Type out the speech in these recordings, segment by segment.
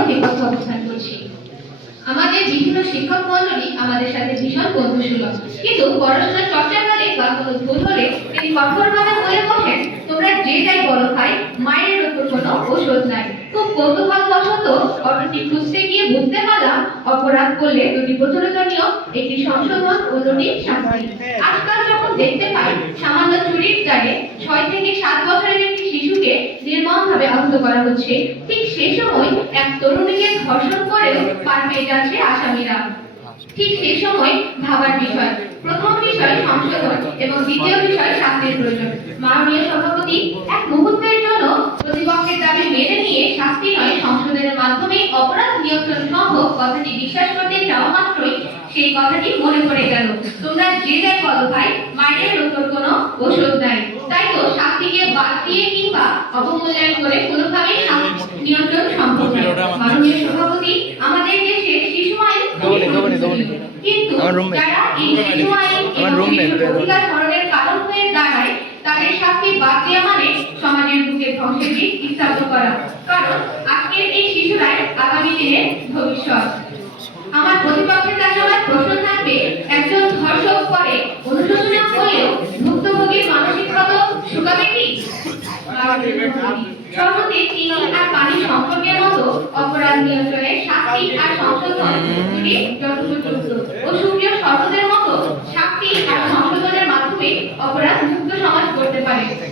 আমিও বিপক্ষে অবস্থান করছি। আমাদের বিভিন্ন শিক্ষক মন্ডলী আমাদের সাথে ভীষণ বন্ধুসুলভ। কিন্তু পড়াশোনা চর্চাকালে বা কোনো ভুল হলে তিনি কঠোরভাবে বলে বসেন, তোমরা যে যাই বলো ভাই, মায়ের উপর কোনো ঔষধ নাই। খুব কৌতূহল বশত অটোটি খুঁজতে গিয়ে বুঝতে পারলাম, অপরাধ করলে দুটি প্রচলিত নিয়ম একটি সংশোধন, অন্যটি শাস্তি। আজকাল যখন দেখতে পাই, সামান্য চুরির জালে ছয় থেকে সাত বছরের একটি নির্মমভাবে আহত করা হচ্ছে। ঠিক সে সময় এক তরুণীকে ধর্ষণ করেও পার পেয়ে যাচ্ছে আসামিরা। ঠিক সেই সময় ভাবার বিষয়, প্রথম বিষয় সংশোধন এবং দ্বিতীয় বিষয় শাস্তির প্রয়োজন। মাননীয় সভাপতি এক মুহূর্তের জন্য প্রতিপক্ষের দাবি মেনে নিয়ে শাস্তি নয়, সংশোধনের মাধ্যমে অপরাধ নিয়ন্ত্রণ সম্ভব কথাটি বিশ্বাস করতে যাওয়া মাত্রই সেই কথাটি মনে পড়ে গেল। তোমরা যে যাই বলো ভাই, মায়ের উপর কোনো ওষুধ নাই। তাই তো শাস্তিকে বাদ দিয়ে কিংবা অবমূল্যায়ন করে কোনোভাবেই নিয়ন্ত্রণ সম্ভব নয়। মাননীয় সভাপতি আমাদের দেশে শিশু আইন। কিন্তু যারা এই শিশু আইন অধিকার হরণের কারণ হয়ে দাঁড়ায় তাদের শাস্তি বাদ দেওয়া মানে সমাজের বুকে ধ্বংসের দিক স্থাপিত করা। কারণ আজকের এই শিশুরাই আগামী দিনের ভবিষ্যৎ। আমার প্রতিপক্ষের কাছে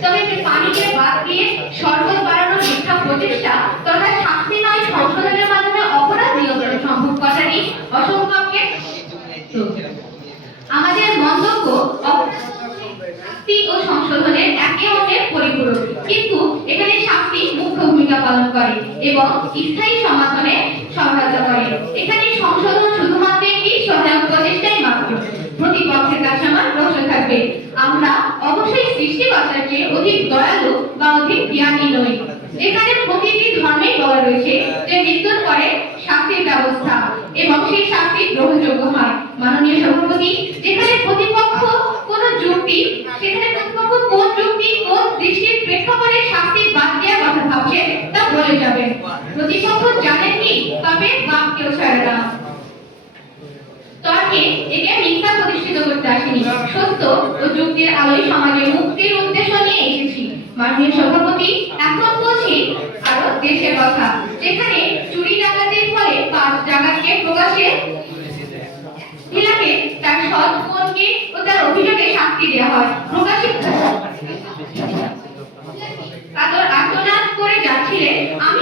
তবে বাদ দিয়ে শরবত বাড়ানোর মিথ্যা প্রচেষ্টা তথা শাস্তি নয় সংশোধনের মাধ্যমে অপরাধ নিয়ন্ত্রণ সম্ভব কথাটি অসম্ভবকে আমাদের মন্তব্য অপরাধ শাস্তি ও সংশোধনের একে অন্যের পরিপূরক কিন্তু এখানে শাস্তি মুখ্য ভূমিকা পালন করে এবং স্থায়ী সমাধানে সহায়তা করে। এখানে সংশোধন শুধুমাত্র একটি সহায়ক প্রচেষ্টাই মাত্র। প্রতিপক্ষের কাছে আমার প্রশ্ন থাকবে। আমরা অবশ্যই সৃষ্টিকর্তার চেয়ে অধিক দয়ালু বা অধিক জ্ঞানী নই। এখানে প্রতিটি ধর্মে বলা রয়েছে যে মৃত্যুর পরে শাস্তির ব্যবস্থা এবং সেই শাস্তি গ্রহণযোগ্য হয়। মাননীয় সভাপতি, যেখানে প্রতিপক্ষ কোন যুক্তি সেখানে প্রতিপক্ষ কোন যুক্তি কোন দৃষ্টির প্রেক্ষাপটে শাস্তি বাদ দেওয়ার কথা ভাবছে তা বলে যাবেন প্রতিপক্ষ জানেন তবে বাপ কেউ ছাড়ে না। তর্কে একে মিথ্যা প্রতিষ্ঠিত করতে আসেনি। সত্য ও যুক্তির আলোয় সমাজে মুক্তির উদ্দেশ্য নিয়ে এসেছি। মাননীয় সভাপতি, এখন বলছি আরও দেশের কথা, যেখানে চুরি ডাকাতির ফলে পাঁচ ডাকাতকে প্রকাশে মহিলাকে তার সৎ বোনকে ও তার অভিযোগে শাস্তি দেওয়া হয়। প্রকাশিত কাতর আত্মনাদ করে যাচ্ছিলেন আমি